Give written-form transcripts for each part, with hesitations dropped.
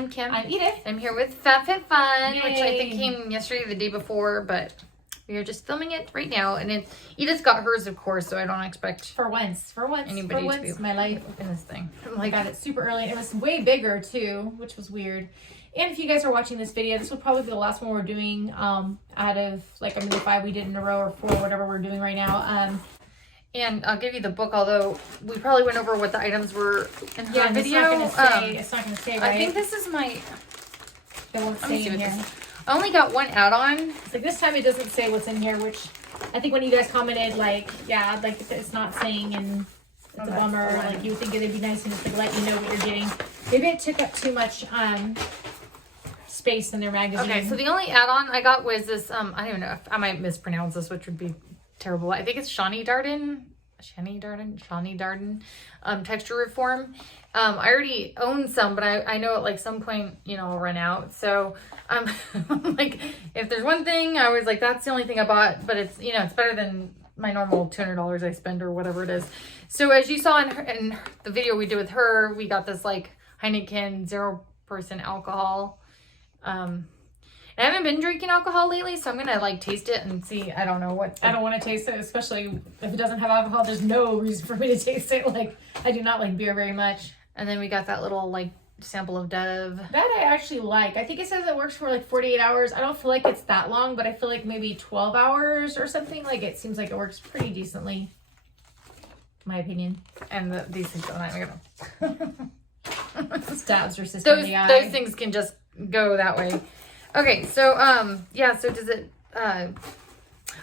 I'm Kim. I'm Edith. I'm here with FABFITFUN, Yay. which I think came yesterday or the day before, but we are just filming it right now. And Edith got hers, of course, so I don't expect For once, anybody to be my life. in this thing. I got it super early. It was way bigger too, which was weird. And if you guys are watching this video, this will probably be the last one we're doing out of the 5 we did in a row or 4, whatever we're doing right now. And I'll give you the book, although we probably went over what the items were in her video. It's not gonna say, right? I think this is my... It won't say in here. I only got one add-on. Like this time it doesn't say what's in here, which I think when you guys commented, like, yeah, like it's not saying, and it's a bummer. Like you would think it'd be nice and just like let you know what you're getting. Maybe it took up too much space in their magazine. Okay, so the only add-on I got was this, I don't even know if I might mispronounce this, which would be terrible. I think it's Shani Darden, texture reform. I already own some, but I know at like some point, you know, I'll run out. So like, if there's one thing, I was like, that's the only thing I bought, but it's, you know, it's better than my normal $200 I spend or whatever it is. So as you saw in the video we did with her, we got this like Heineken 0% alcohol. I haven't been drinking alcohol lately, so I'm gonna like taste it and see. I don't know what. I don't want to taste it, especially if it doesn't have alcohol. There's no reason for me to taste it. Like, I do not like beer very much. And then we got that little like sample of Dove. That I actually like. I think it says it works for like 48 hours. I don't feel like it's that long, but I feel like maybe 12 hours or something. Like, it seems like it works pretty decently, in my opinion. And these things don't Stabs your sister in the eye. Those things can just go that way. Okay, so yeah, so does it I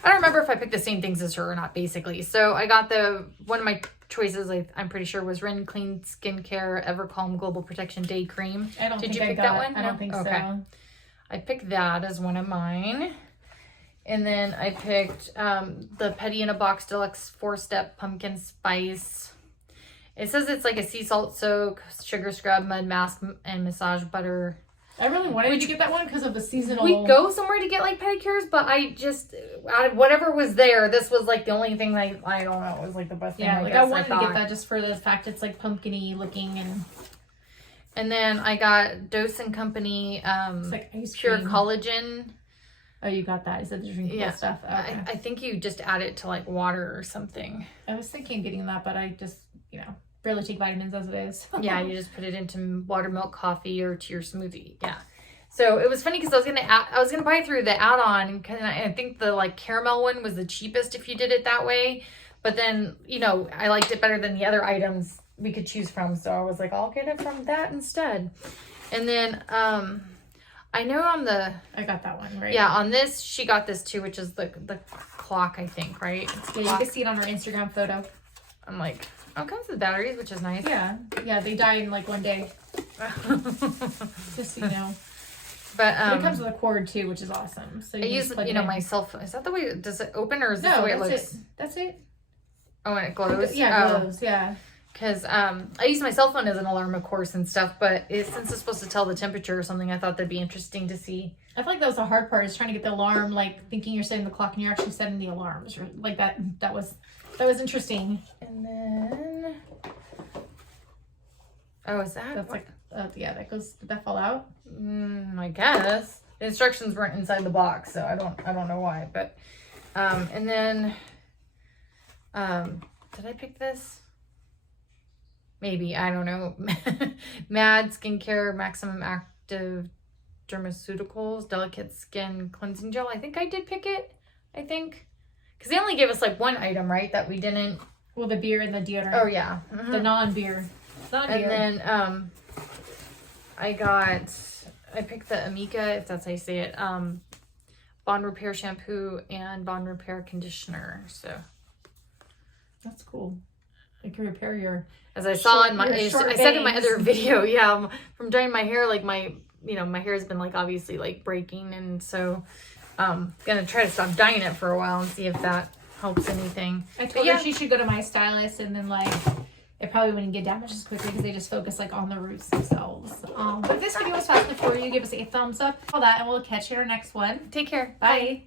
don't remember if I picked the same things as her or not, basically. So I got one of my choices, I'm pretty sure, was Ren Clean Skincare Evercalm Global Protection Day Cream. Did you pick that one? I don't think so. I picked that as one of mine. And then I picked the Petty in a Box Deluxe 4-Step Pumpkin Spice. It says it's like a sea salt soak, sugar scrub, mud mask, and massage butter. I really wanted to get that one because of the seasonal. We go somewhere to get like pedicures, but I just, out of whatever was there, this was like the only thing that I don't know, it was like the best thing. Yeah, I wanted to get that just for the fact it's like pumpkin-y looking. And then I got Dose & Company it's like ice Pure cream. Collagen. Oh, you got that? Is it the drinkable stuff? Okay. I think you just add it to like water or something. I was thinking getting that, but I just, you know, barely take vitamins as it is. Yeah, you just put it into water, milk, coffee, or to your smoothie. Yeah. So it was funny because I was gonna buy through the add-on, because I think the like caramel one was the cheapest if you did it that way. But then, you know, I liked it better than the other items we could choose from, so I was like, I'll get it from that instead. And then I know on the I got that one, right? Yeah, on this she got this too, which is the clock, I think, right? Yeah, you can see it on her Instagram photo. I'm like, oh, it comes with batteries, which is nice. Yeah, they die in like one day. Just so you know. But it comes with a cord too, which is awesome. So I use, you know, my cell phone. Is that the way? Does it open, or is this the way it looks? That's it. Oh, and it glows. Yeah, it glows. Yeah. Because I use my cell phone as an alarm, of course, and stuff. But since it's supposed to tell the temperature or something, I thought that'd be interesting to see. I feel like that was the hard part, is trying to get the alarm, like thinking you're setting the clock and you're actually setting the alarms, or like that. That was interesting. And then, oh, is that? That's like, yeah, that goes. Did that fall out? I guess the instructions weren't inside the box, so I don't know why. But and then did I pick this? Maybe, I don't know. Mad Skincare Maximum Active Dermaceuticals Delicate Skin Cleansing Gel. I think I did pick it. I think because they only gave us like one item, right? That we didn't. Well, the beer and the deodorant. Oh yeah, the non-beer. And then I picked the Amika, if that's how you say it, Bond Repair Shampoo and Bond Repair Conditioner. So that's cool. It can repair your, as I saw in my, I said in my other video, yeah, from dyeing my hair, like my hair has been like obviously like breaking, and so gonna try to stop dyeing it for a while and see if that helps anything. I told her she should go to my stylist, and then like it probably wouldn't get damaged as quickly because they just focus like on the roots themselves. But if this video was fascinating for you, give us a thumbs up, all that, and we'll catch you in our next one. Take care. Bye.